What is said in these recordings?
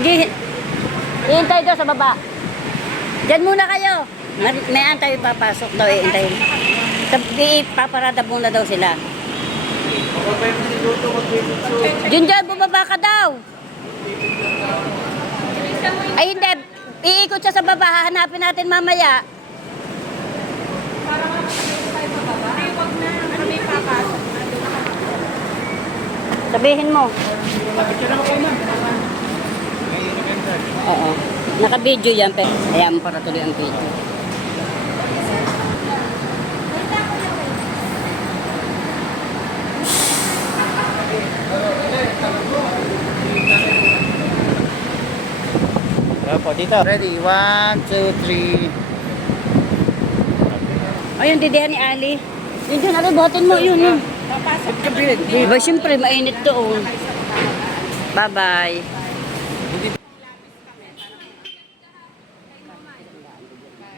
Sige, ihintay daw sa baba. Diyan muna kayo. May antay papasok daw, ihintayin. Paparada muna daw sila. Diyan, bumaba ka daw. Ay hindi, iikot siya sa baba, hahanapin natin mamaya. Sabihin mo. Oo. Naka-video yan, pero ayan mo para tuloy ang video. Opo, dito. Ready? 1, 2, 3. Ayun, didihan ni Ali. Yun dyan, Ali, buhatin mo, yun. Papasok ka rin. Diba, siyempre, mainit doon. Bye-bye.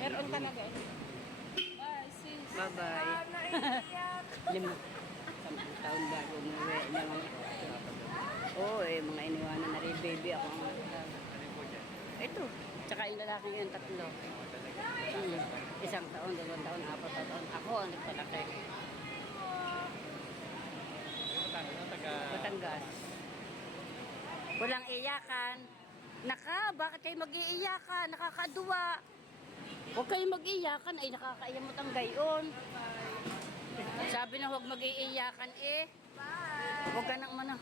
Meron talaga eh. Bye-bye. 5 taon bago umuwi. Oo, mga iniwanan na rin, baby. Ako ang ito. Tsaka yung lalaki yun, 3. 1 taon, 2 taon, 4 taon. Ako ang nagpalaki. Batangas. Walang iyakan. Bakit kayo mag-iiyakan? Nakakaduwa. Huwag kayo mag-iiyakan, ay nakakaiyamot ang gayon. Sabi na huwag mag-iiyakan eh. Huwag ka nang mana.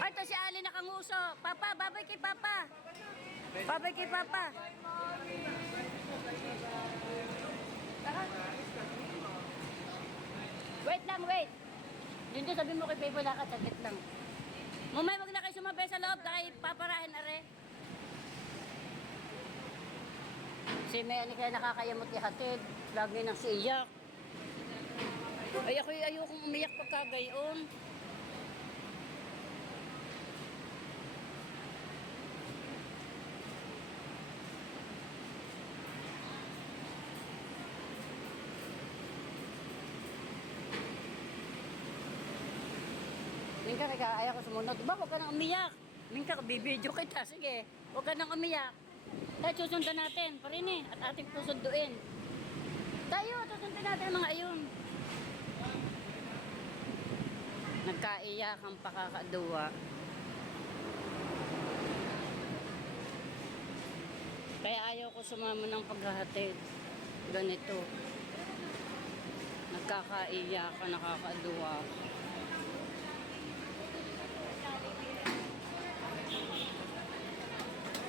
Ay, ito si Ali nakanguso. Papa, babay kay Papa. Babay kay Papa. Wait lang, wait. Yun din sabi mo kay Pepe Lakad, saglit lang. Mamay, wag na kayo sumabay sa loob dahil paparahin are. Si May ani kaya nakakayamot ihatid. Lagi nang si iyak. Ay ako ayokong umiyak pagkagayon. Minka, ayaw ko sumunod. Diba, huwag ka nang umiyak. Minka, bibidyo kita. Sige, huwag ka nang umiyak. Tayo susundan natin, parin eh. At ating susunduin. Tayo, susundan natin ang mga ayun. Nagkaiyak ang pakakaduwa. Kaya ayaw ko sumama ng paghahatid. Ganito. Nagkakaiyak, nakakaduwa.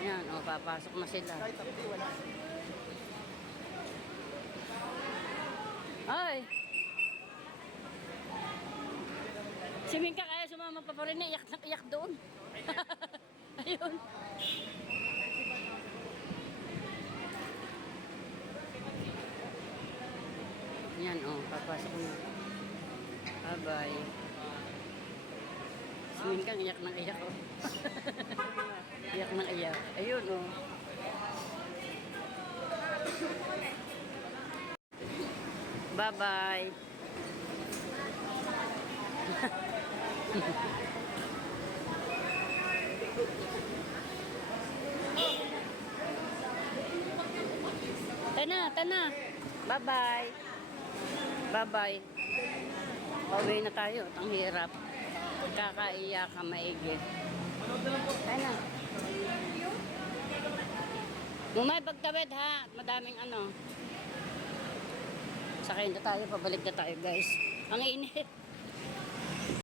Yan, papasok na sila. Ay! Si Minka kaya sumama pa rin, iyak na iyak doon. Ayun. Yan, papasok na. Bye-bye. Si Minka iyak na iyak. Iyak na iyak. Ayun, Bye-bye. Tana. Bye-bye. Bye-bye. Pauwi na tayo. Ang hirap. Kakaiyak ka maigi. Tana. Mumay, pagtawid ha. Madaming Sakay na tayo. Pabalik na tayo guys. Ang init.